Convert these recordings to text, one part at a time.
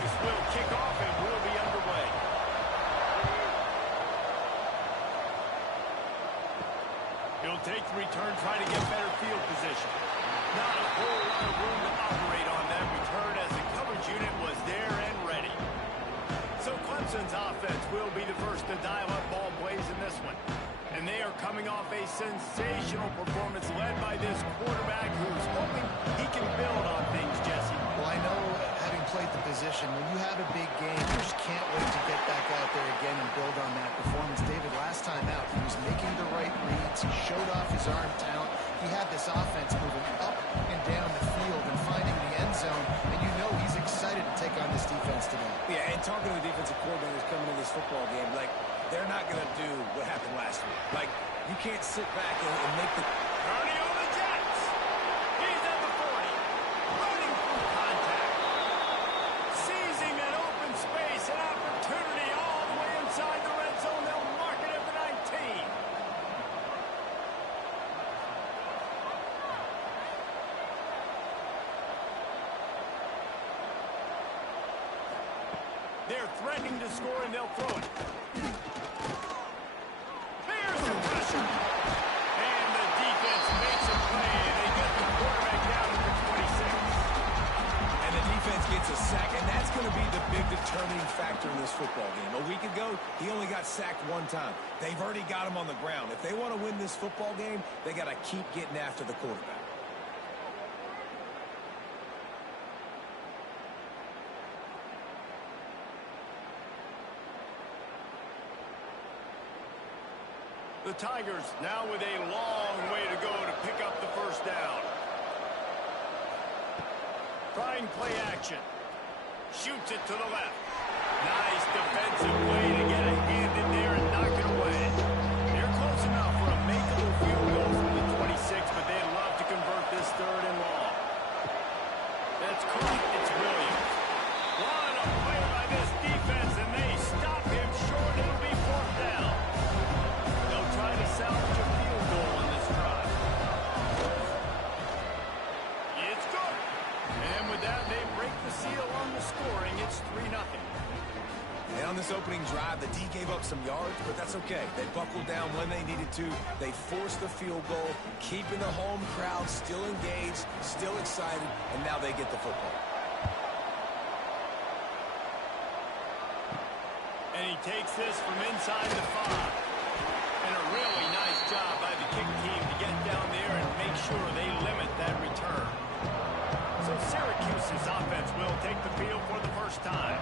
Syracuse will kick off and will be underway. He'll take the return, try to get better field position. Not a whole lot of room to operate on that return as the coverage unit was there and ready. So Clemson's offense will be the first to dial up ball plays in this one. And they are coming off a sensational performance led by this quarterback who's hoping he can build on things, Jesse. Well, I know, having played the position, when you have a big game, you just can't wait to get back out there again and build on that performance. David, last time out, he was making the right reads. He showed off his arm talent. He had this offense moving up and down the field and finding the end zone. And you know he's excited to take on this defense today. Yeah, and talking to the defensive coordinators coming into this football game, like, they're not going to do what happened last week. Like, you can't sit back and make the... Turning on the Jets. He's at the 40. Running through contact. Seizing an open space, an opportunity all the way inside the red zone. They'll mark it at the 19. They're threatening to score, and they'll throw it. There's the pressure. And the defense makes a play, and they get the quarterback down at the 26. And the defense gets a sack, and that's going to be the big determining factor in this football game. A week ago, he only got sacked one time. They've already got him on the ground. If they want to win this football game, they got to keep getting after the quarterback. The Tigers now with a long way to go to pick up the first down. Trying play action. Shoots it to the left. Nice defensive play to get a hand in there and knock it away. They're close enough for a makeable field goal from the 26, but they'd love to convert this third and long. That's caught. It's Williams. What a play by this defense, and they stop him short. It'll be fourth down. They'll try to salvage a field goal on this drive. It's good. And with that, they break the seal on the scoring. It's 3-0. And on this opening drive, the D gave up some yards, but that's okay. They buckled down when they needed to. They forced the field goal, keeping the home crowd still engaged, still excited, and now they get the football. And he takes this from inside the 5. And a really nice job by the kick team to get down there and make sure they limit that return. So Syracuse's offense will take the field for the first time.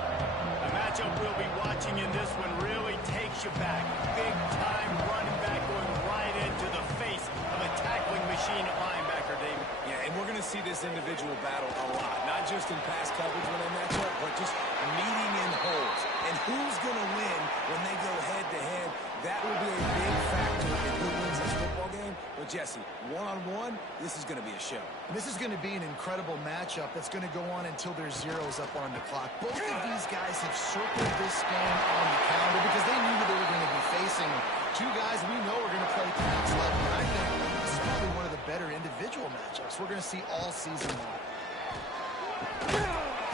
The matchup we'll be watching in this one really takes you back. Big time running back going right into the face of a tackling machine at linebacker, David. Yeah, and we're going to see this individual battle a lot. Not just in pass coverage when they match up, but just meeting in holes. And who's going to win when they go head-to-head? That will be a big factor in who wins this football game. But, Jesse, one-on-one, this is going to be a show. And this is going to be an incredible matchup that's going to go on until there's zeros up on the clock. Both of these guys have circled this game on the calendar because they knew they were going to be facing two guys we know are going to play at the next level. And I think this is probably one of the better individual matchups we're going to see all season long.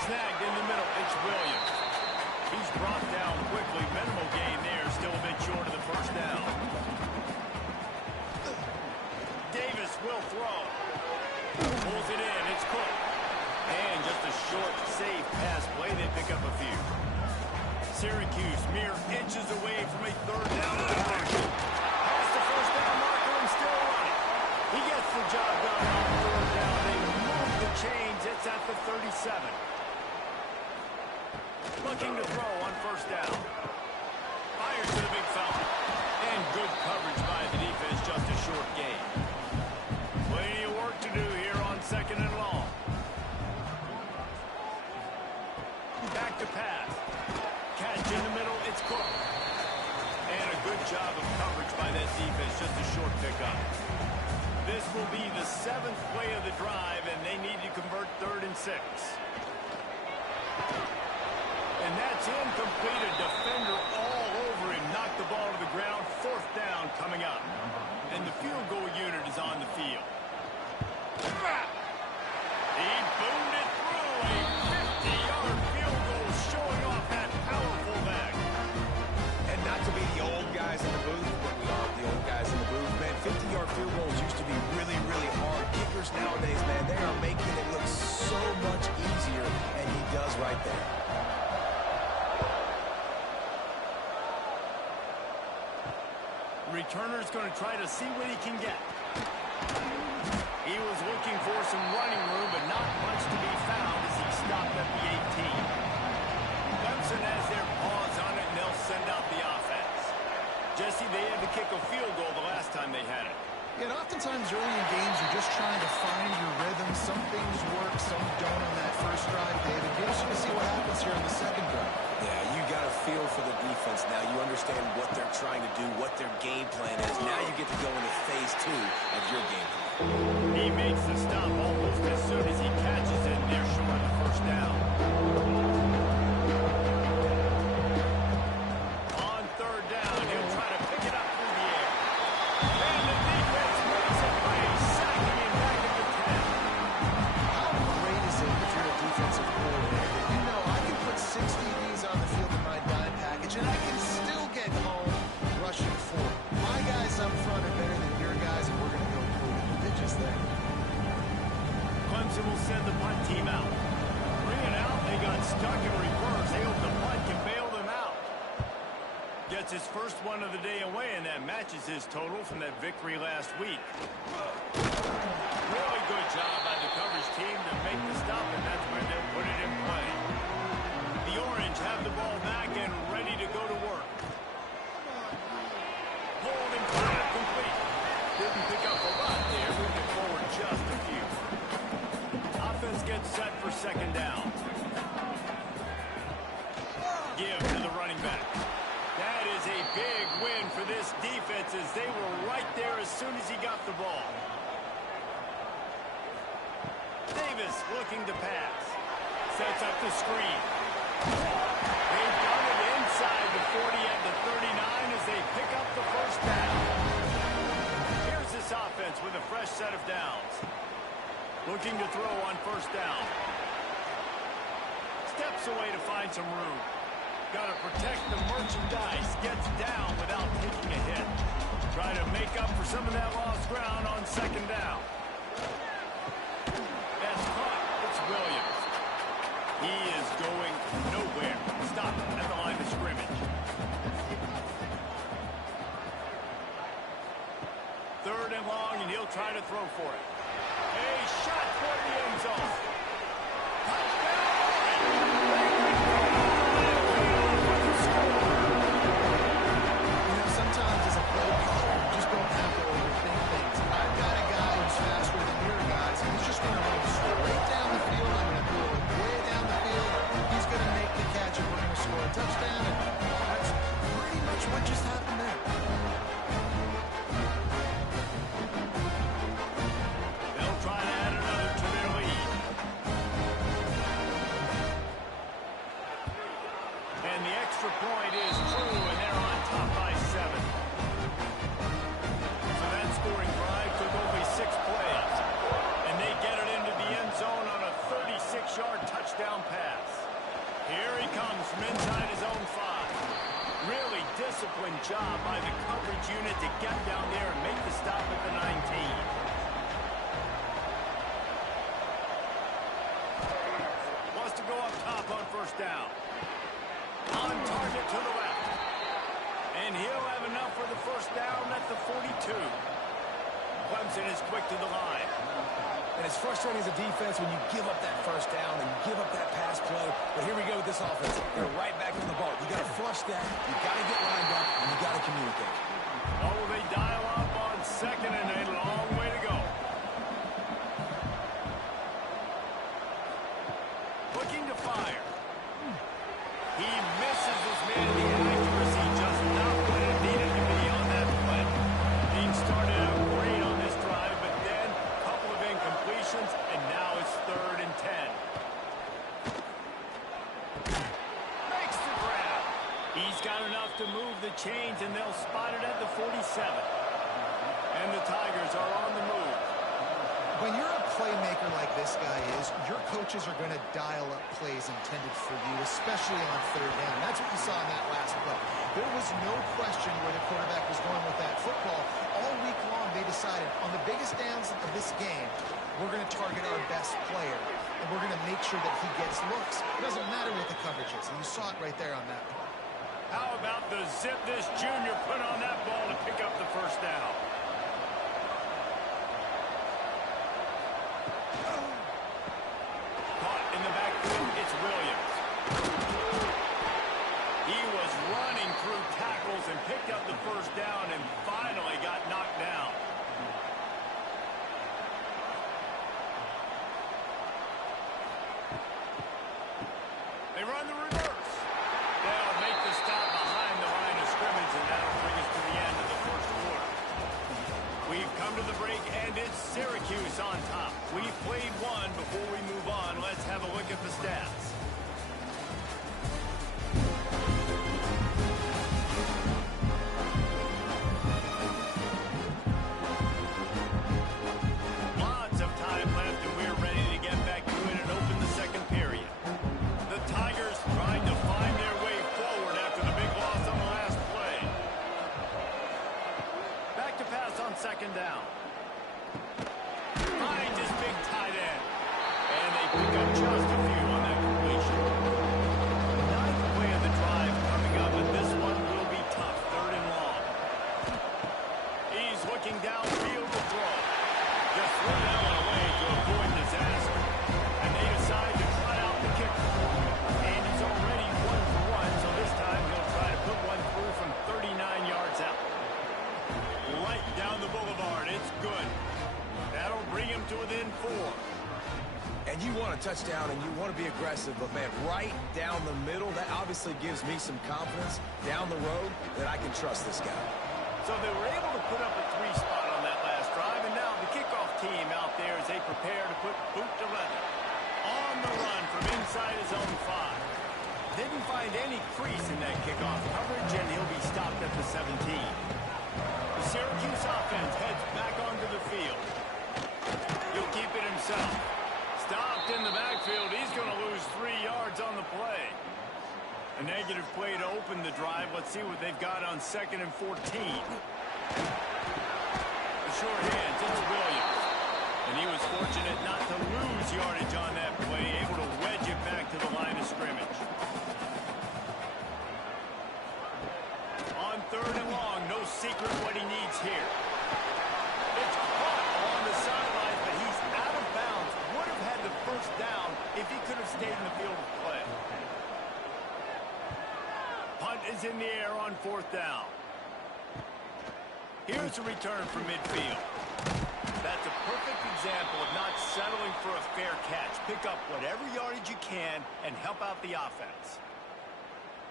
Snagged in the middle. It's Williams. He's brought down quickly. Minimal gain there. Still a bit short of the first down. Davis will throw. Pulls it in. It's Cook. And just a short, safe pass play. They pick up a few. Syracuse mere inches away from a third down conversion. Past the first down marker and still running. He gets the job done on third down. They move the chains. It's at the 37. Looking to throw on first down. Fires to the big fella. And good coverage by the defense, just a short gain. Plenty of work to do here on second and long. Back to pass. Catch in the middle, it's Cook. And a good job of coverage by that defense, just a short pickup. This will be the 7th play of the drive, and they need to convert 3rd and 6. And that's incomplete. A defender all over him. Knocked the ball to the ground. 4th down coming up. And the field goal unit is on the field. He boomed it through. A 50-yard field goal there. Returner's going to try to see what he can get. He was looking for some running room, but not much to be found as he stopped at the 18. Clemson has their paws on it, and they'll send out the offense. Jesse, they had to kick a field goal the last time they had it. Yeah, and oftentimes early in games, you're just trying to find your rhythm. Some things work, some don't on that first drive, David. Be interesting to see what happens here on the second drive. Yeah, you got a feel for the defense now. You understand what they're trying to do, what their game plan is. Now you get to go into phase 2 of your game plan. He makes the stop almost as soon as he catches it, and they're short of the first down. On third down, he'll try to pick it up through the air. And the defense makes it play, sacking him back at the 10. How great is it if you're a defensive coordinator? You know, I can put 6 DBs on the field in my dime package, and I can still get home rushing 4. My guys up front are better than your guys, and we're going to go prove it. They're just there. Clemson will send the punt team out. Bring it out, they got stuck in reverse. They hope the punt can bail them out. Gets his first one of the day away, and that matches his total from that victory last week. Really good job by the coverage team to make the stop, and that's where they'll put it in play. The Orange have the ball back and ready to go to work. Holding fire complete. Didn't pick up a lot there, moving forward just a few. Offense gets set for second down. Give to the running back. That is a big win for this defense as they were right there as soon as he got the ball. Davis looking to pass. Sets up the screen. They've done it inside the 40 at the 39 as they pick up the first down. Here's this offense with a fresh set of downs. Looking to throw on first down. Steps away to find some room. Got to protect the merchandise. Gets down without taking a hit. Try to make up for some of that lost ground on second down. That's caught. It's Williams. He is going nowhere. Stop at the line of scrimmage. Third and long, and he'll try to throw for it. A shot for the end zone. Touchdown! You know, sometimes as a play caller, you just don't have to overthink things. I've got a guy who's faster than your guys, and he's just going to run straight down the field. I'm going to throw it way down the field. He's going to make the catch, and we're going to score a touchdown. And that's pretty much what just happened there. They'll try to add another to their lead. And the extra point is true, and they're on top by 7. So that scoring drive took only 6 plays. And they get it into the end zone on a 36-yard touchdown pass. Here he comes from inside his own 5. Really disciplined job by the coverage unit to get down there and make the stop at the 19. Wants to go up top on first down. On target to the left. And he'll have enough for the first down at the 42. Clemson is quick to the line. And it's frustrating as a defense when you give up that first down and give up that pass play. But here we go with this offense. They're right back on the ball. You got to flush that. You got to get lined up, and you got to communicate. Oh, they dial up on second and a long way to go. Looking to fire. He misses his man. The accuracy just not what it needed to be on that play. He started out great on this drive, but then a couple of incompletions, and now it's 3rd and 10. Makes the grab. He's got enough to move the chains, and they'll spot it at the 47. And the Tigers are on the move. When you're a playmaker like this guy is, your coaches are going to dial up plays intended for you, especially on third down. That's what you saw in that last play. There was no question where the quarterback was going with that football. All week long, they decided on the biggest downs of this game, we're going to target our best player, and we're going to make sure that he gets looks. It doesn't matter what the coverage is, and you saw it right there on that one. How about the zip this junior put on that ball to pick up the first down? Caught in the backfield, it's Williams. He was running through tackles and picked up the first down and finally got knocked down. They run the reverse. They'll make the stop behind the line of scrimmage, and that'll bring us to the end of the first quarter. We've come to the break, and it's Syracuse on top. We've played one. Before we move on, let's have a look at the stats. Lots of time left, and we're ready to get back to it and open the second period. The Tigers trying to find their way forward after the big loss on the last play. Back to pass on second down. Finds his big tight end. And they pick up just a few on that completion. Ninth play of the drive coming up, and this one will be tough. Third and long. He's looking downfield to throw. Just threw that one away to avoid disaster. And they decide to try out the kicker. And he's already 1 for 1, so this time he'll try to put one through from 39 yards out. Right down the boulevard. It's good. That'll bring him to within 4. And you want a touchdown and you want to be aggressive, but, man, right down the middle, that obviously gives me some confidence down the road that I can trust this guy. So they were able to put up a 3 spot on that last drive, and now the kickoff team out there as they prepare to put boot to leather. On the run from inside his own 5. Didn't find any crease in that kickoff coverage, and he'll be stopped at the 17. The Syracuse offense heads back onto the field. He'll keep it himself. Stopped in the backfield. He's going to lose 3 yards on the play. A negative play to open the drive. Let's see what they've got on 2nd and 14. The short hands, it's Williams. And he was fortunate not to lose yardage on that play, able to wedge it back to the line of scrimmage. On 3rd and long, no secret what he needs here. It's caught along the sideline, but he's out of bounds. Would have had the first down if he could have stayed in the field of play. Punt is in the air on 4th down. Here's a return from midfield. That's a perfect example of not settling for a fair catch. Pick up whatever yardage you can and help out the offense.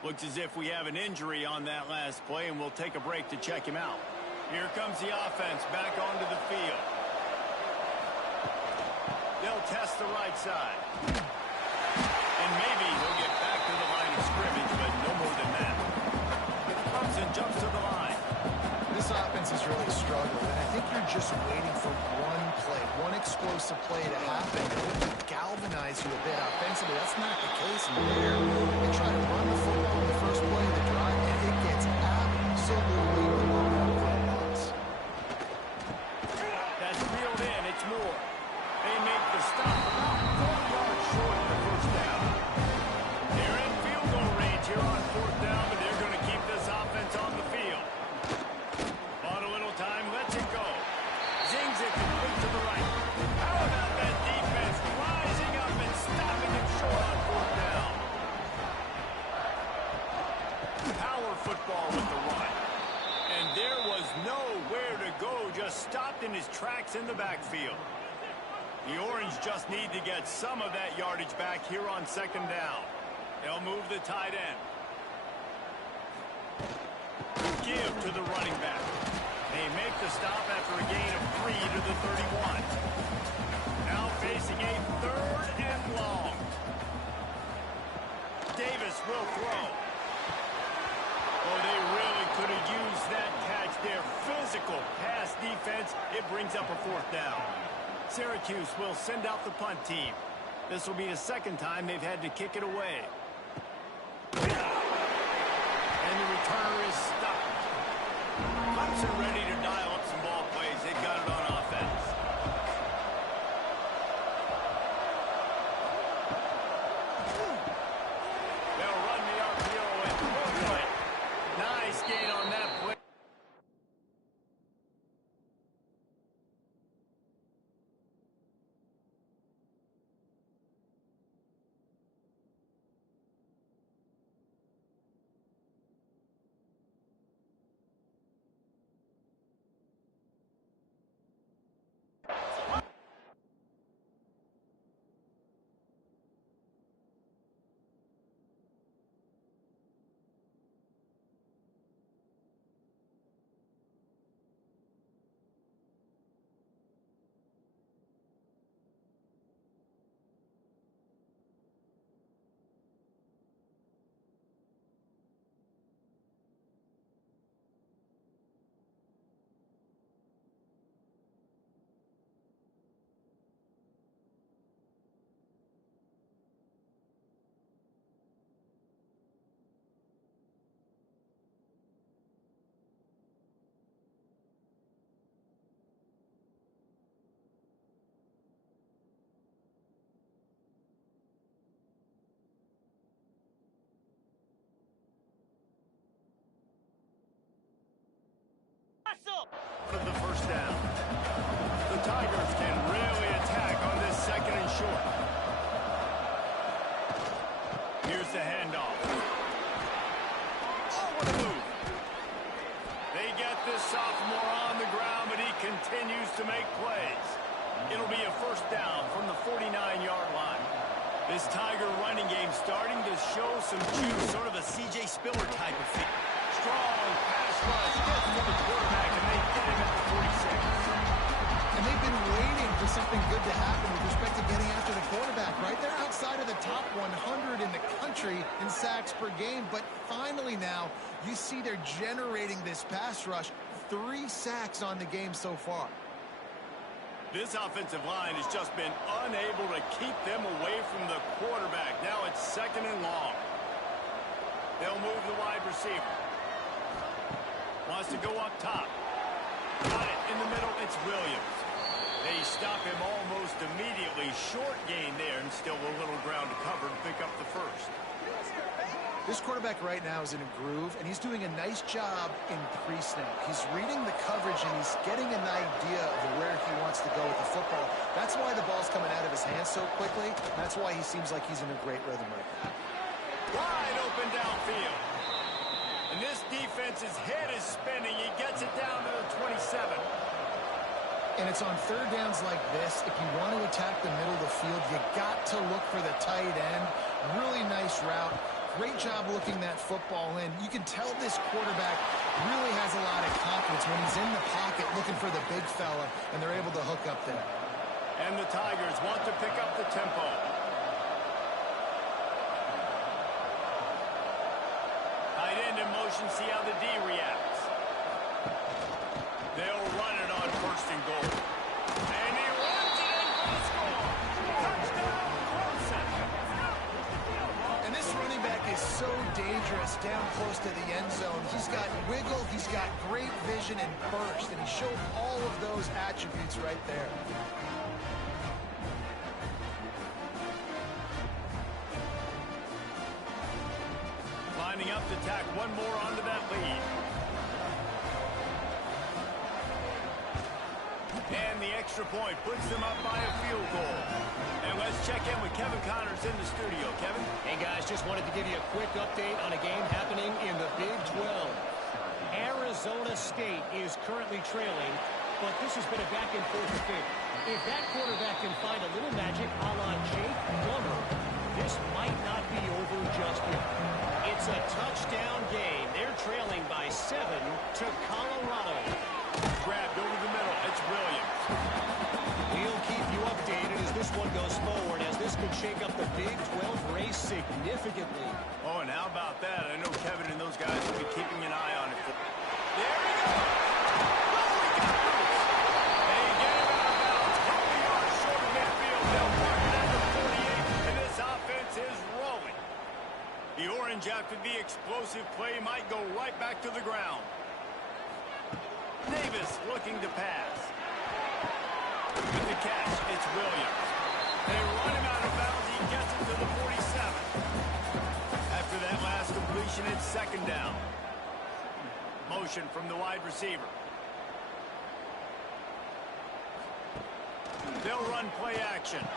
Looks as if we have an injury on that last play, and we'll take a break to check him out. Here comes the offense back onto the field. They'll test the right side. And maybe he'll get back to the line of scrimmage, but no more than that. Clemson jumps to the line. This offense has really struggled, and I think you're just waiting for one play, one explosive play to happen that would galvanize you a bit offensively. That's not the case in there. They try to run the football in the first play of the drive, and it gets absolutely robots. That's reeled in. It's Moore. They make the stop about 4 yards short of the first down. They're in field goal range here on 4th down, but they're going to keep this offense on the field. On a little time, lets it go. Zings it complete to the right. How about that defense rising up and stopping him short on 4th down? Power football with the run. And there was nowhere to go, just stopped in his tracks in the backfield. The Orange just need to get some of that yardage back here on 2nd down. They'll move the tight end. Give to the running back. They make the stop after a gain of 3 to the 31. Now facing a 3rd and long. Davis will throw. Oh, they really could have used that catch there. Physical pass defense. It brings up a 4th down. Syracuse will send out the punt team. This will be the 2nd time they've had to kick it away. And the returner is stopped. Clemson ready to dial up some ball plays. They've short. Here's the handoff. Oh, what a move. They get this sophomore on the ground, but he continues to make plays. It'll be a first down from the 49-yard line. This Tiger running game starting to show some juice, sort of a C.J. Spiller type of feat. Strong pass rush, gets to the quarterback, and they get him at the 46. And they've been waiting for something good to happen with respect to getting after the quarterback, right? They're outside of the top 100 in the country in sacks per game, but finally now you see they're generating this pass rush. 3 sacks on the game so far. This offensive line has just been unable to keep them away from the quarterback. Now it's 2nd and long. They'll move the wide receiver. Wants to go up top. Got it in the middle. It's Williams. They stop him almost immediately. Short gain there, and still a little ground to cover to pick up the first. This quarterback right now is in a groove, and he's doing a nice job in pre-snap. He's reading the coverage, and he's getting an idea of where he wants to go with the football. That's why the ball's coming out of his hands so quickly. That's why he seems like he's in a great rhythm right now. Wide open downfield. And this defense's head is spinning. He gets it down to the 27. And it's on third downs like this. If you want to attack the middle of the field, you got to look for the tight end. Really nice route. Great job looking that football in. You can tell this quarterback really has a lot of confidence when he's in the pocket looking for the big fella, and they're able to hook up there. And the Tigers want to pick up the tempo. Tight end in motion, see how the D reacts. They'll run it on 1st and goal. And he runs it in for the score. Touchdown, Clemson. And this running back is so dangerous down close to the end zone. He's got wiggle, he's got great vision and burst, and he showed all of those attributes right there. Lining up to tack one more onto that lead. And the extra point puts them up by a field goal. And let's check in with Kevin Connors in the studio. Kevin? Hey, guys, just wanted to give you a quick update on a game happening in the Big 12. Arizona State is currently trailing, but this has been a back-and-forth affair. If that quarterback can find a little magic a la Jake Plummer, this might not be over just yet. It's a touchdown game. They're trailing by 7 to Colorado. Grabbed over the middle. It's Williams. We'll keep you updated as this one goes forward, as this could shake up the Big 12 race significantly. Oh, and how about that? I know Kevin and those guys will be keeping an eye on it. There he goes. Oh, he got loose. They get him out of bounds. Couple yards short of midfield. They'll mark it at the 48, and this offense is rolling. The Orange, after the explosive play, might go right back to the ground. Davis looking to pass. With the catch, it's Williams. They run him out of bounds. He gets it to the 47. After that last completion, it's 2nd down. Motion from the wide receiver. They'll run play action. Oh,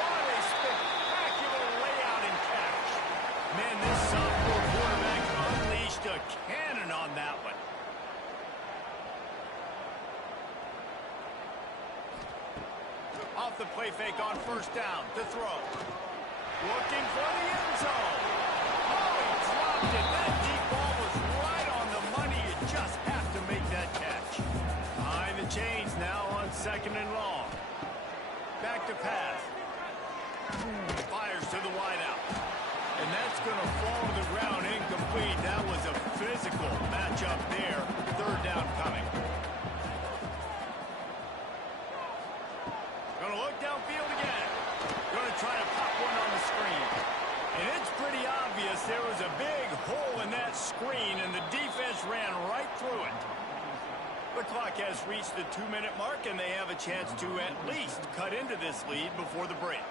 what a spectacular layout and catch. Man, this sophomore quarterback unleashed a cannon on that one. Off the play fake on 1st down to throw. Looking for the end zone. Oh, he dropped it. That deep ball was right on the money. You just have to make that catch. Behind the chains now on 2nd and long. Back to pass. Fires to the wideout. And that's going to fall to the ground incomplete. That was a physical matchup there. 3rd down coming. Going to look downfield again. Going to try to pop one on the screen. And it's pretty obvious there was a big hole in that screen, and the defense ran right through it. The clock has reached the 2-minute mark, and they have a chance to at least cut into this lead before the break.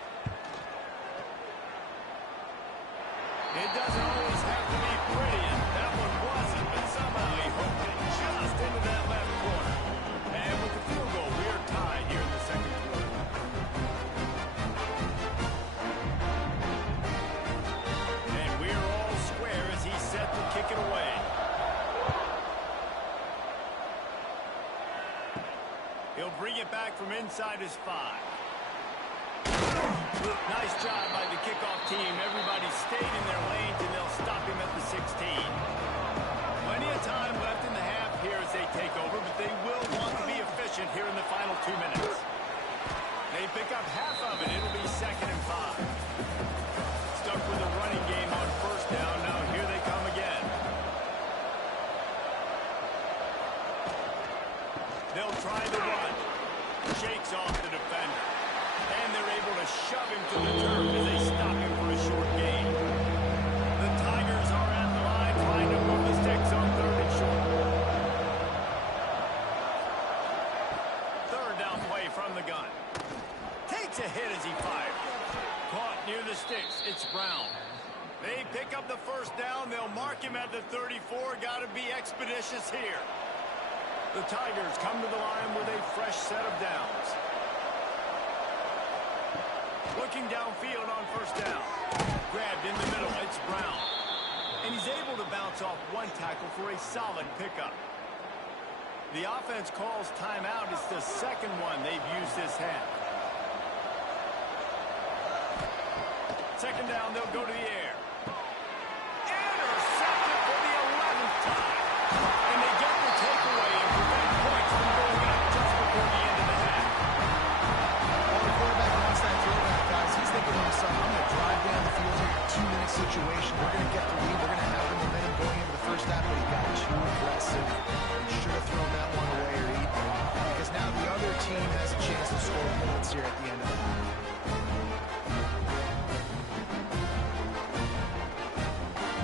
It doesn't always have to be pretty, and that one wasn't, but somehow he hooked it just into that left corner. And with the field goal, we are tied here in the 2nd quarter. inside his 5. Nice job by the kickoff team. Everybody stayed in their lanes, and they'll stop him at the 16. Plenty of time left in the half here as they take over, but they will want to be efficient here in the final 2 minutes. They pick up half of it. It'll be 2nd and 5. Stuck with a running game on 1st down. Now here they come again. They'll try the run. Shakes off the defender. And they're able to shove him to the turf as they stop him for a short gain. The Tigers are at the line trying to move the sticks on 3rd and short. 3rd down play from the gun. Takes a hit as he fires. Caught near the sticks. It's Brown. They pick up the 1st down. They'll mark him at the 34. Got to be expeditious here. The Tigers come to the line with a fresh set of downs. Looking downfield on 1st down. Grabbed in the middle. It's Brown. And he's able to bounce off 1 tackle for a solid pickup. The offense calls timeout. It's the 2nd one they've used this half. 2nd down, they'll go to the air. Intercepted for the 11th time. And they get the takeaway and prevent points from going up just before the end of the half. Well, the quarterback wants that throwback, guys. He's thinking to himself, I'm going to drive down the field here, 2-minute situation. We're going to get the lead. We're going to have the momentum going into the 1st half, but he got too aggressive. He should have thrown that one away or eaten it. Because now the other team has a chance to score points here at the end of the half.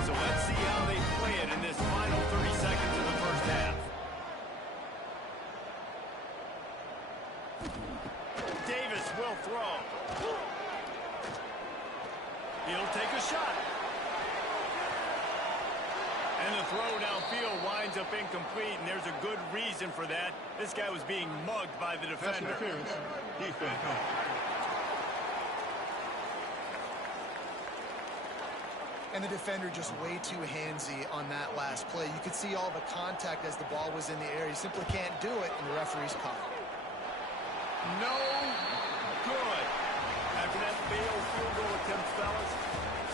So let's see how they play it in this final 30 seconds of the 1st half. Davis will throw. He'll take a shot. And the throw downfield winds up incomplete, and there's a good reason for that. This guy was being mugged by the defender. Defense. And the defender just way too handsy on that last play. You could see all the contact as the ball was in the air. You simply can't do it, and the referee's caught. No good. After that failed field goal attempt, fellas,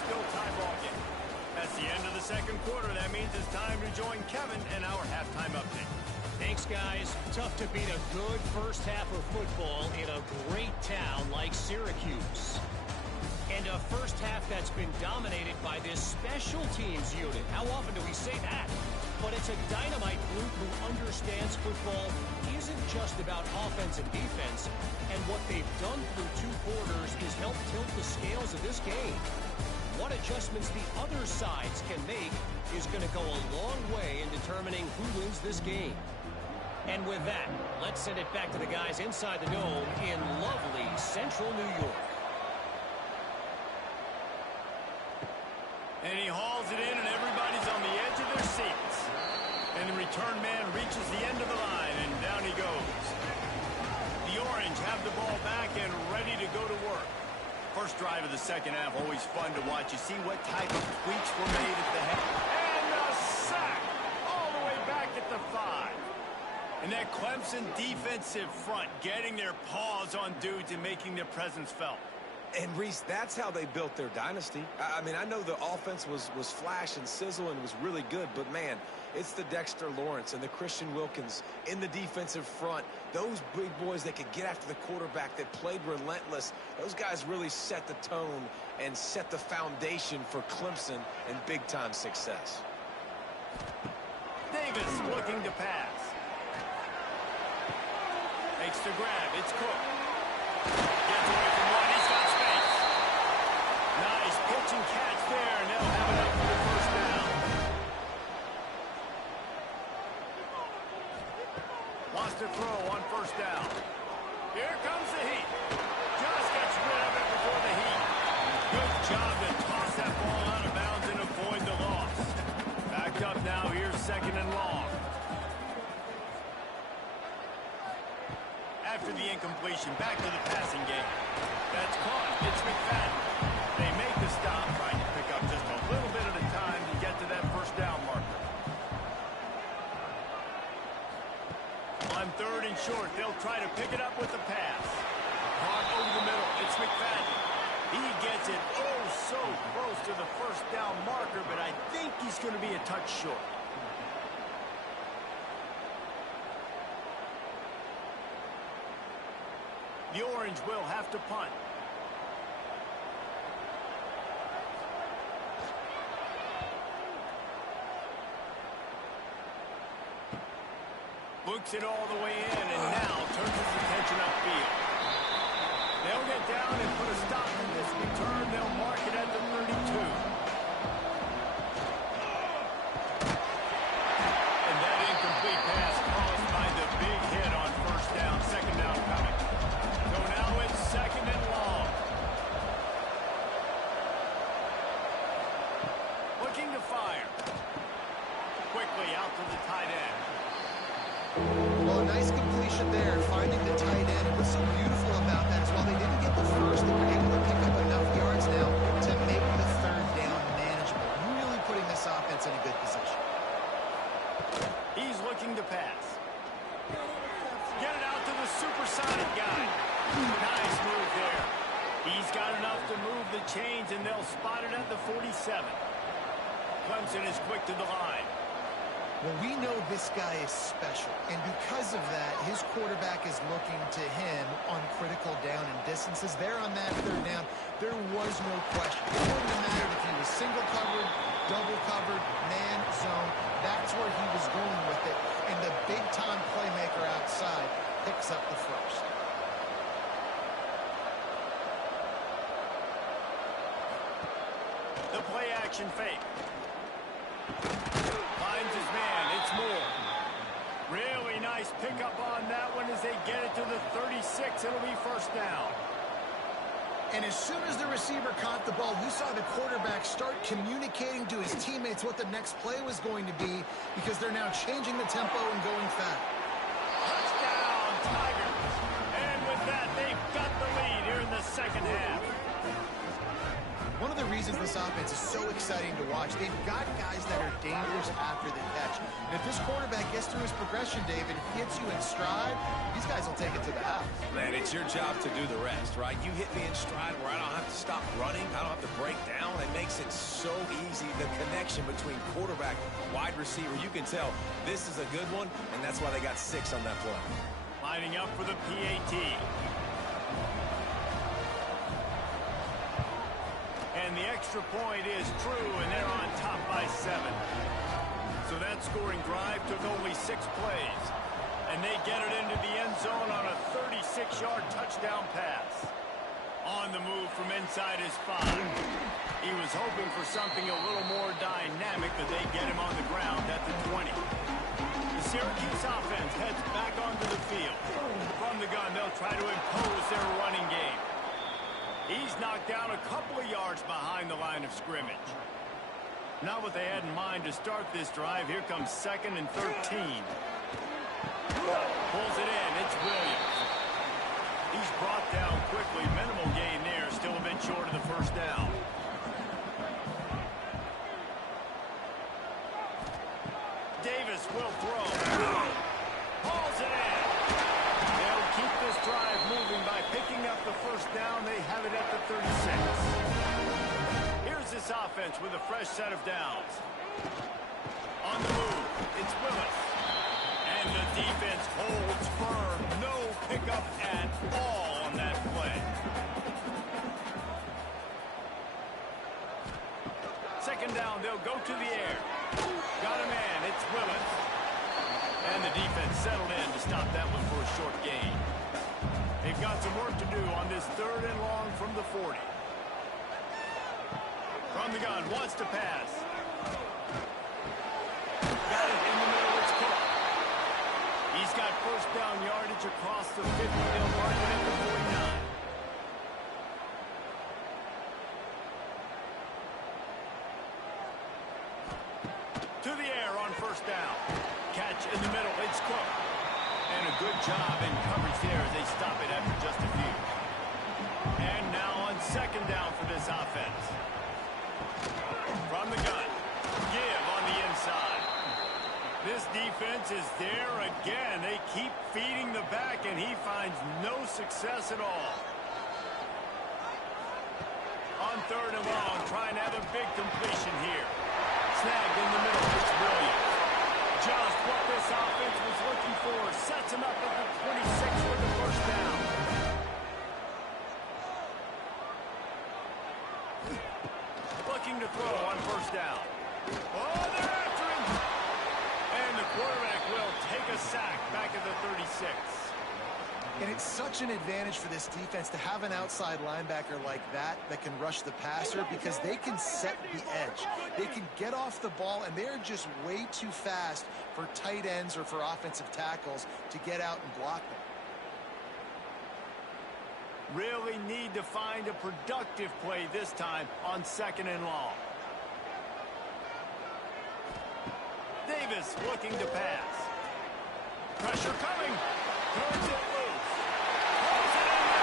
still tie ball game. That's the end of the 2nd quarter. That means it's time to join Kevin and our halftime update. Thanks, guys. Tough to beat a good 1st half of football in a great town like Syracuse. And a 1st half that's been dominated by this special teams unit. How often do we say that? But it's a dynamite group who understands football isn't just about offense and defense. And what they've done through 2 quarters is help tilt the scales of this game. What adjustments the other sides can make is going to go a long way in determining who wins this game. And with that, let's send it back to the guys inside the dome in lovely central New York. And he hauls it in, and everybody's on the edge of their seats. And the return man reaches the end of the line, and down he goes. The Orange have the ball back and ready to go to work. First drive of the 2nd half, always fun to watch. You see what type of tweaks were made at the half. And the sack all the way back at the 5. And that Clemson defensive front getting their paws on dudes and making their presence felt. And, Reese, that's how they built their dynasty. I mean, I know the offense was flash and sizzle and was really good, but, man, it's the Dexter Lawrence and the Christian Wilkins in the defensive front. Those big boys that could get after the quarterback, that played relentless. Those guys really set the tone and set the foundation for Clemson and big-time success. Davis looking to pass. Makes the grab. It's Cook. Gets away from one. He's got space. Nice pitch and catch there, and they'll have enough for the 1st down. Wants to throw on 1st down. Here comes the heat. Just gets rid of it before the heat. Good job to toss that ball out of bounds and avoid the loss. Backed up now. Here's 2nd and long. After the incompletion, back to the passing game. That's caught. It's McFadden. They make the stop, trying to pick up just a little bit at a time to get to that 1st down marker. On 3rd and short. They'll try to pick it up with the pass. Caught over the middle. It's McFadden. He gets it so close to the first down marker, but I think he's going to be a touch short. The Orange will have to punt. Looks it all the way in, and now turns his attention upfield. They'll get down and put a stop to this return. They'll mark it at the 32. And that incomplete pass caused by the big hit on first down. Second down coming. So now it's second and long. Looking to fire. Quickly out to the tight end. Well, a nice completion there, finding the tight end. And what's so beautiful about that is while they didn't get the first, they were able to pick up enough yards now to make the third down manageable. Really putting this offense in a good position. He's looking to pass. Get it out to the supersonic guy. Nice move there. He's got enough to move the chains, and they'll spot it at the 47. Clemson is quick to the line. Well, we know this guy is special, and because of that, his quarterback is looking to him on critical down and distances. There on that third down, there was no question. It wouldn't have mattered if he was single covered, double covered, man zone. That's where he was going with it, and the big-time playmaker outside picks up the first. The play-action fake. Finds his man. It's Moore. Really nice pickup on that one as they get it to the 36. It'll be first down. And as soon as the receiver caught the ball, you saw the quarterback start communicating to his teammates what the next play was going to be because they're now changing the tempo and going fast. Touchdown, Tigers. And with that, they've got the lead here in the second half. One of the reasons this offense is so exciting to watch, they've got guys that are dangerous after the catch. And if this quarterback gets through his progression, David, hits you in stride, these guys will take it to the house. Man, it's your job to do the rest, right? You hit me in stride where I don't have to stop running. I don't have to break down. It makes it so easy. The connection between quarterback, wide receiver, you can tell this is a good one, and that's why they got 6 on that play. Lining up for the PAT. And the extra point is true, and they're on top by 7. So that scoring drive took only 6 plays. And they get it into the end zone on a 36-yard touchdown pass. On the move from inside his 5. He was hoping for something a little more dynamic, but they get him on the ground at the 20. The Syracuse offense heads back onto the field. From the gun, they'll try to impose their running game. He's knocked down a couple of yards behind the line of scrimmage. Not what they had in mind to start this drive. Here comes 2nd and 13. Pulls it in. It's Williams. He's brought down quickly. Minimal gain there. Still a bit short of the first down. Davis will throw. Pulls it in. They'll keep this drive moving by picking up the first down. They have it at the 36. Here's this offense with a fresh set of downs. On the move, it's Willis. And the defense holds firm. No pickup at all on that play. Second down, they'll go to the air. Got a man, it's Willis. And the defense settled in to stop that one for a short gain. They've got some work to do on this 3rd and long from the 40. From the gun, wants to pass. Got it in the middle, it's Cook. He's got first down yardage across the 50. They'll mark it at the 49. To the air on first down. Catch in the middle, it's Cook. And a good job in coverage there as they stop it after just a few. And now on second down for this offense. From the gun. Give on the inside. This defense defense is there again. They keep feeding the back, and he finds no success at all. On 3rd and long, trying to have a big completion here. Snagged in the middle. It's brilliant. Just what this offense was looking for. Sets him up at the 26 with the first down. Looking to throw on 1st down. Oh, they're after him. And the quarterback will take a sack back at the 36. And it's such an advantage for this defense to have an outside linebacker like that can rush the passer, because they can set the edge. They can get off the ball, and they're just way too fast for tight ends or for offensive tackles to get out and block them. Really need to find a productive play this time on 2nd and long. Davis looking to pass. Pressure coming. Turns it loose. Throws it in the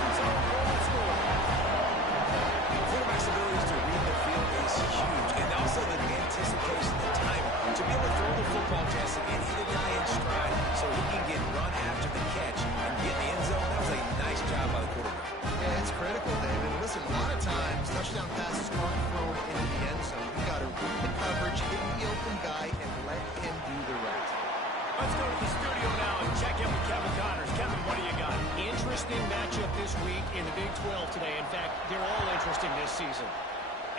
outside. Quarterback's ability to read the field is huge, and also the anticipation, the timing, to be able to throw the football, Jesse, and hit a guy in stride so he can get run after the catch and get in the end zone. That was a nice job by the quarterback. Yeah, it's critical, David. Listen, a lot of times, touchdown passes aren't thrown into the end zone. You got to read the coverage, hit the open guy, and let him do the rest. Let's go to the studio now and check in with Kevin Connors. Kevin, what do you got? Interesting matchup this week in the Big 12 today. In fact, they're all interesting this season.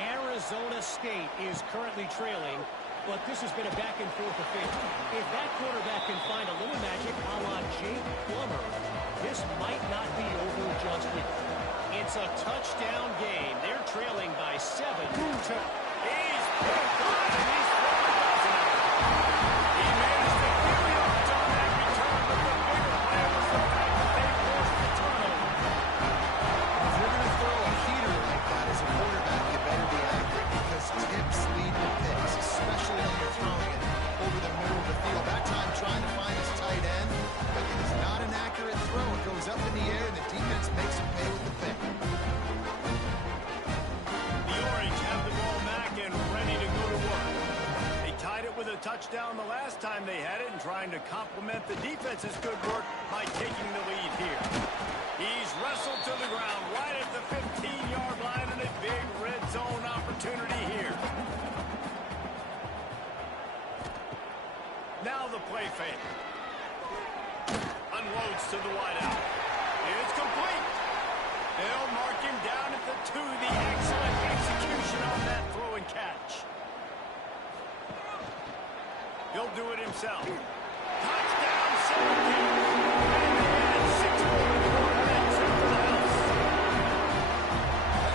Arizona State is currently trailing, but this has been a back-and-forth affair. If that quarterback can find a little magic a la Jake Plummer, this might not be over just yet. It's a touchdown game. They're trailing by 7 to... He's picked on, and he's throwing doesn't it? He managed to few yards on that return, but the bigger play was the fact that they forced the turnover. If you're going to throw a heater like that as a quarterback, you better be accurate, because tips lead to picks, especially when you're throwing it over the middle of the field. That time trying to find his tight end, but it is not an accurate throw. It goes up in the air, and the defense makes him pay with the pick. The Orange have the ball back and ready to go to work. They tied it with a touchdown the last time they had it, and trying to complement the defense's good work by taking the lead here. He's wrestled to the ground right at the 15-yard line, and a big red zone opportunity here. Now the play fake. Unloads to the wideout. It's complete. They'll mark him down at the 2. The excellent execution on that throw and catch. He'll do it himself. Touchdown, Syracuse. And they add 6 more to the offense to the house.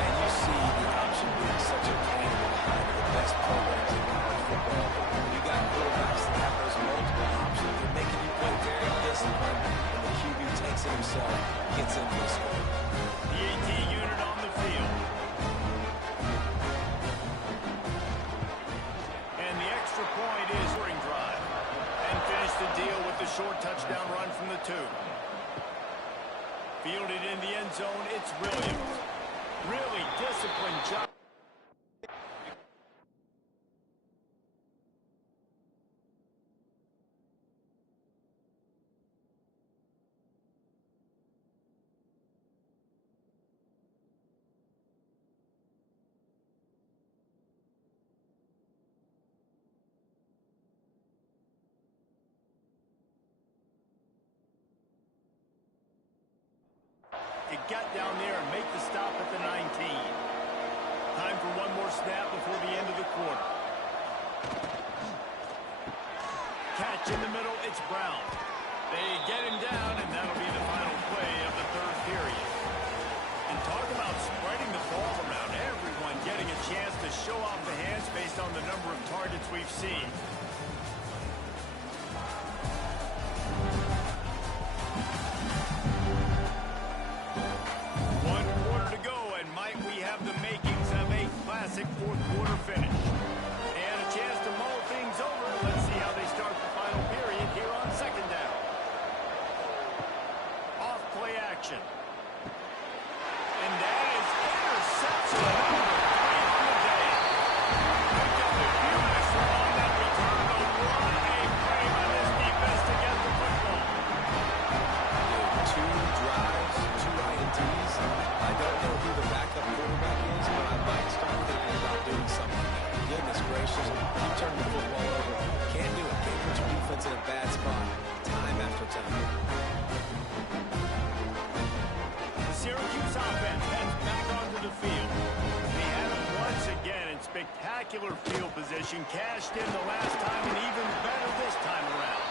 And you see the option being such a pain behind the best programs in college football. You got quarterbacks that have those multiple options. They're making you play very disciplined, and the QB takes it himself, gets into the score. The AT unit on the field. And the extra point is scoring drive. And finish the deal with the short touchdown run from the 2. Fielded in the end zone, it's Williams. Really disciplined job. It got down there and make the stop at the 19. Time for one more snap before the end of the quarter. Catch in the middle, it's Brown. They get him down, and that'll be the final play of the 3rd period. And talk about spreading the ball around. Everyone getting a chance to show off the hands based on the number of targets we've seen. Classic 4th quarter finish. And a chance to mull things over. Let's see how they start the final period here on 2nd down. Off play action. And that is interception number 3. spectacular field position, cashed in the last time and even better this time around.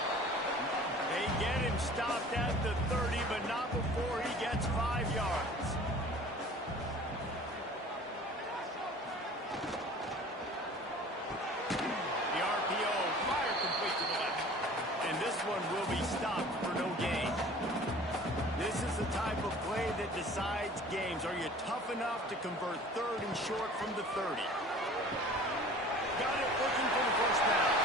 They get him stopped at the 30, but not before he gets 5 yards. The RPO, fire complete to the left. And this one will be stopped for no gain. This is the type of play that decides games. Are you tough enough to convert third and short from the 30? Got it, looking for the first down.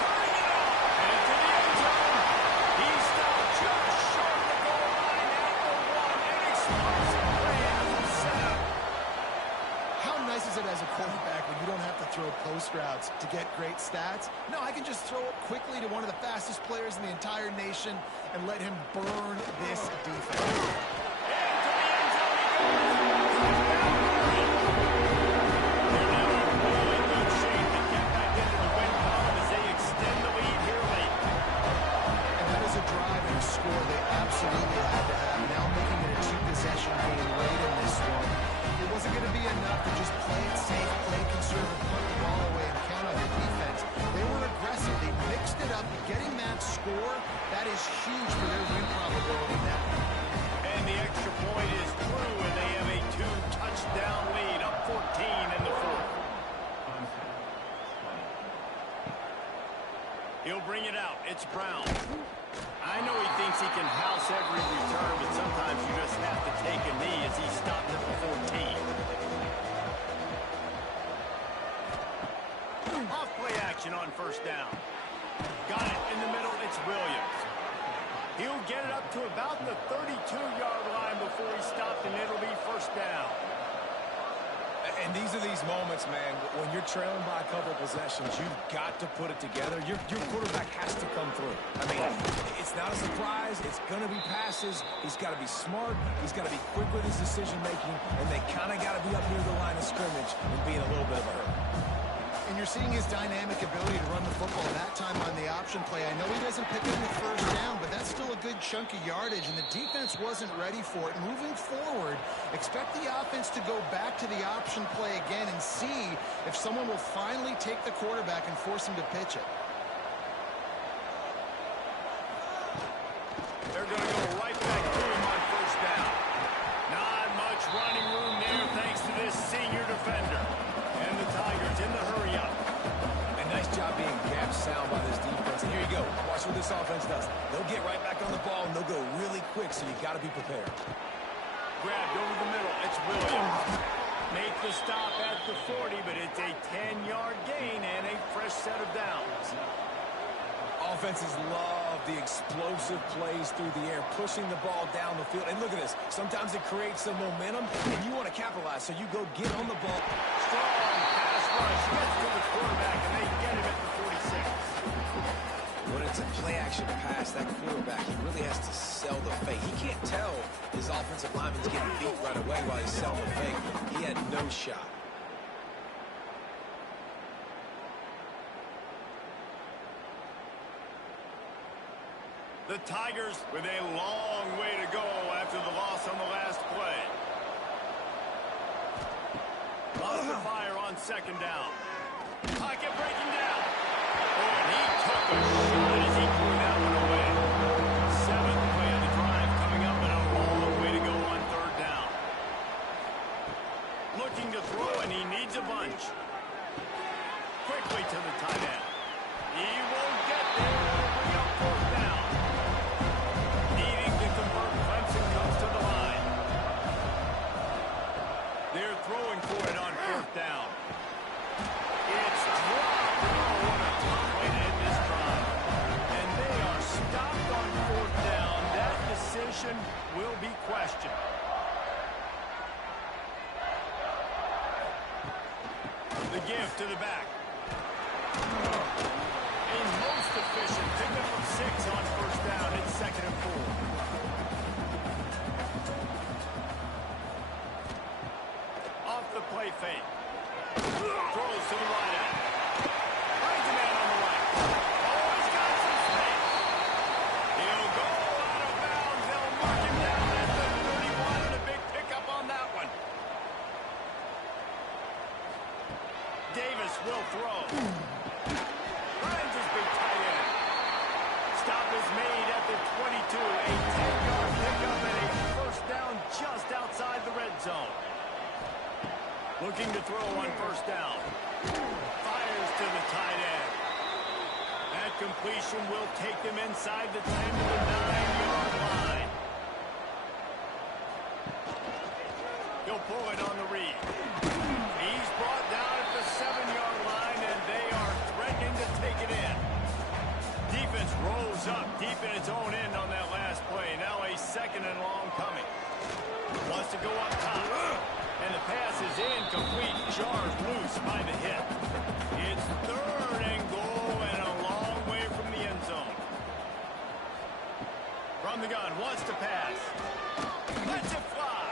Turning it off, and into the end zone. He's stopped just short of the goal line at the 1. An explosive play has him set up. How nice is it as a quarterback when you don't have to throw post routes to get great stats? No, I can just throw it quickly to one of the fastest players in the entire nation and let him burn this defense. They absolutely had to have, now making it a 2-possession game late in this one. It wasn't going to be enough to just play it safe, play it conservative, put the ball away, and count on your defense. They were aggressive. They mixed it up. Getting that score, that is huge for their win probability now. And the extra point is true, and they have a 2-touchdown lead, up 14 in the fourth. He'll bring it out. It's Brown. I know he thinks he can house every return, but sometimes you just have to take a knee as he stopped at the 14. Off play action on first down. Got it in the middle. It's Williams. He'll get it up to about the 32-yard line before he stopped, and it'll be first down. And these are these moments, man, when you're trailing by a couple of possessions, you've got to put it together. Your quarterback has to come through. I mean, it's not a surprise. It's going to be passes. He's got to be smart. He's got to be quick with his decision-making, and they kind of got to be up near the line of scrimmage and be in a little bit of a hurry. And you're seeing his dynamic ability to run the football, that time on the option play. I know he doesn't pick up the first down, but that's still a good chunk of yardage, and the defense wasn't ready for it. Moving forward, expect the offense to go back to the option play again and see if someone will finally take the quarterback and force him to pitch it. They're going to go right back to him on first down. Not much running room there thanks to this senior defender. And the Tigers in the hurry-up. And nice job being gap sound by this defense. And here you go. Watch what this offense does. They'll get right back on the ball, and they'll go really quick, so you got to be prepared. Grabbed over the middle. It's Williams. Make the stop at the 40, but it's a 10-yard gain and a fresh set of downs. Offenses love the explosive plays through the air, pushing the ball down the field. And look at this. Sometimes it creates some momentum, and you want to capitalize, so you go get on the ball. Strong pass rush. Gets to the quarterback, and they get him at the 46. When it's a play-action pass, that quarterback, he really has to sell the fake. He can't tell his offensive lineman's getting beat right away while he's selling the fake. He had no shot. The Tigers with a long way to go after the loss on the last play. Lost the fire on second down. Pocket breaking down. Oh, and he took a shot as he threw that one away. Seventh play of the drive coming up, and a long way to go on third down. Looking to throw, and he needs a bunch. Quickly to the tight end. He won't get there. It'll bring up fourth down. Needing to convert, Clemson comes to the line. They're throwing for it on fourth down. It's dropped. Oh, what a tough way to end this drive. And they are stopped on fourth down. That decision will be questioned. The give to the back. A most efficient pickup of 6 on first down. It's 2nd and 4. Off the play fake. Throws to the right end. Finds a man on the right. Oh, he's got some space. He'll go out of bounds. They'll mark him down at the 31, and a big pickup on that one. Davis zone. Looking to throw on first down. Fires to the tight end. That completion will take them inside the 10 to the 9-yard line. He'll pull it on the read. He's brought down at the 7-yard line, and they are threatening to take it in. Defense rolls up deep in its own end on that last play. Now a 2nd and long coming. Wants to go up top. And the pass is incomplete. Jars loose by the hit. It's 3rd and goal and a long way from the end zone. From the gun, wants to pass. Lets it fly.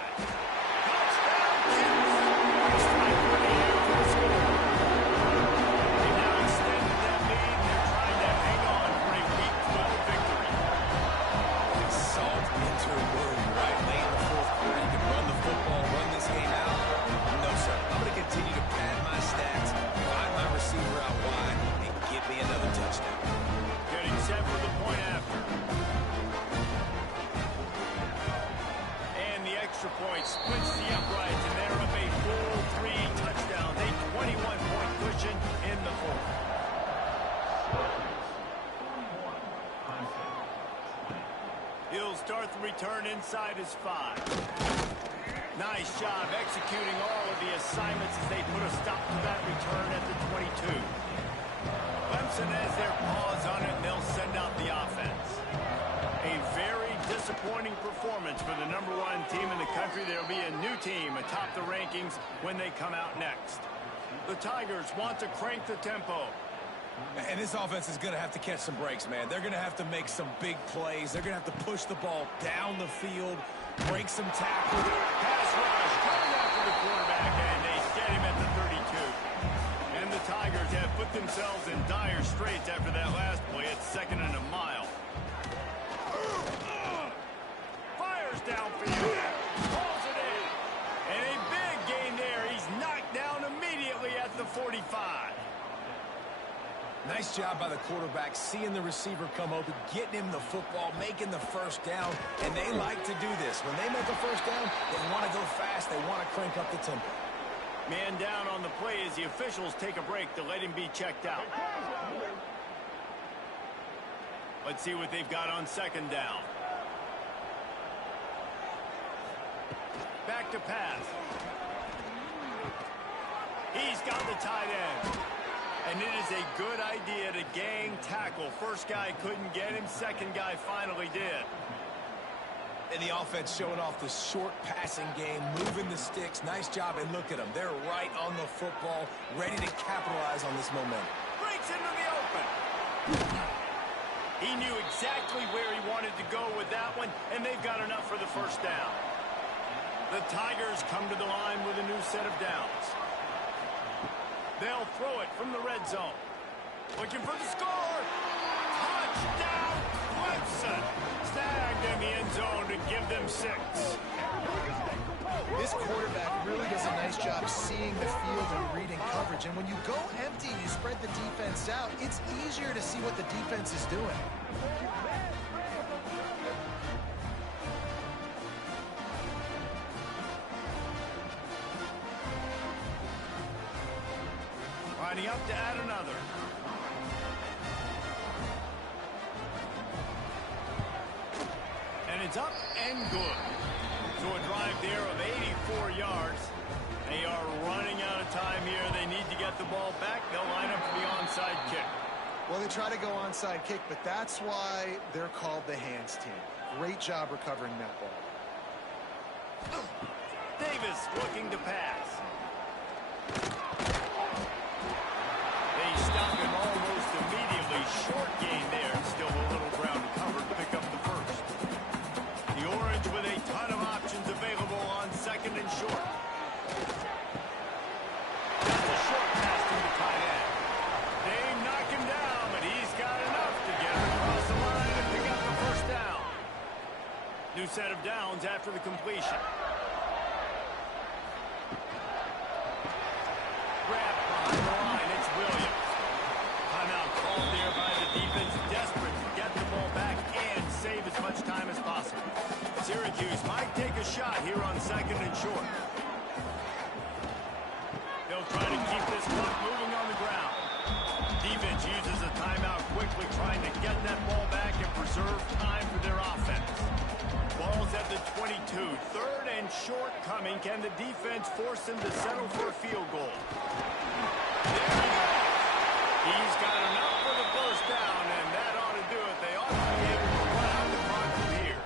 Touchdown, Kansas. Strike for the air for the score. They've now extended that lead. They're trying to hang on for a Week 12 victory. Salt into a wound right late in the 4th quarter. You can run the football, run this game out. No, sir. I'm going to continue to pad my stats, find my receiver out wide, and give me another touchdown. Getting set for the point after. And the extra point splits the uprights, and they're up a full 3 touchdowns. A 21-point cushion in the 4th. He'll start the return inside his 5. Nice job executing all of the assignments as they put a stop to that return at the 22. Clemson has their paws on it, and they'll send out the offense. A very disappointing performance for the #1 team in the country. There'll be a new team atop the rankings when they come out next. The Tigers want to crank the tempo. And this offense is going to have to catch some breaks, man. They're going to have to make some big plays. They're going to have to push the ball down the field, break some tackles. Pass rush coming after the quarterback, and they get him at the 32. And the Tigers have put themselves in dire straits after that last play. It's 2nd and a mile. Fires downfield. Pulls it in. And a big gain there. He's knocked down immediately at the 45. Nice job by the quarterback, seeing the receiver come open, getting him the football, making the first down, and they like to do this. When they make a first down, they want to go fast, they want to crank up the tempo. Man down on the play as the officials take a break to let him be checked out. Let's see what they've got on 2nd down. Back to pass. He's got the tight end. And it is a good idea to gang tackle. First guy couldn't get him. Second guy finally did. And the offense showing off the short passing game, moving the sticks. Nice job, and look at them. They're right on the football, ready to capitalize on this momentum. Breaks into the open. He knew exactly where he wanted to go with that one, and they've got enough for the first down. The Tigers come to the line with a new set of downs. They'll throw it from the red zone. Looking for the score. Touchdown, Clemson. Snagged in the end zone to give them 6. This quarterback really does a nice job seeing the field and reading coverage. And when you go empty and you spread the defense out, it's easier to see what the defense is doing. Lining up to add another. And it's up and good. So a drive there of 84 yards. They are running out of time here. They need to get the ball back. They'll line up for the onside kick. Well, they try to go onside kick, but that's why they're called the hands team. Great job recovering that ball. Davis looking to pass. Stop him almost immediately. Short gain there. Still a little ground covered to pick up the first. The Orange with a ton of options available on 2nd and short. That's a short pass to the tight end. They knock him down, but he's got enough to get him across the line and pick up the first down. New set of downs after the completion. Grab behind the line. It's Williams. Timeout called there by the defense, desperate to get the ball back and save as much time as possible. Syracuse might take a shot here on 2nd and short. Can the defense force him to settle for a field goal? There we go. He's got enough for the first down, and that ought to do it. They ought to be able to run out the clock from here.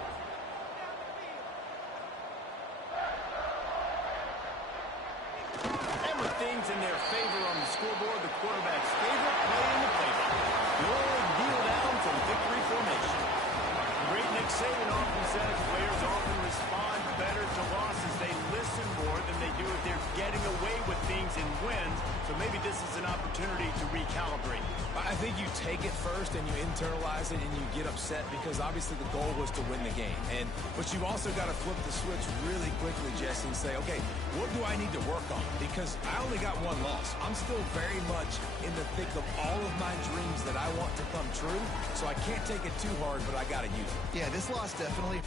And with things in their favor on the scoreboard, the quarterback's favorite play in the playbook. The old kneel down from victory formation. Great Nick Saban often says players often respond better to losses. They listen more than they do if they're getting away with things in wins. So maybe this is an opportunity to recalibrate. I think you take it first and you internalize it and you get upset because obviously the goal was to win the game. But you've also got to flip the switch really quickly, Jesse, and say, okay, what do I need to work on? Because I only got one loss. I'm still very much in the thick of all of my dreams that I want to come true. So I can't take it too hard, but I got to use it. Yeah, this loss definitely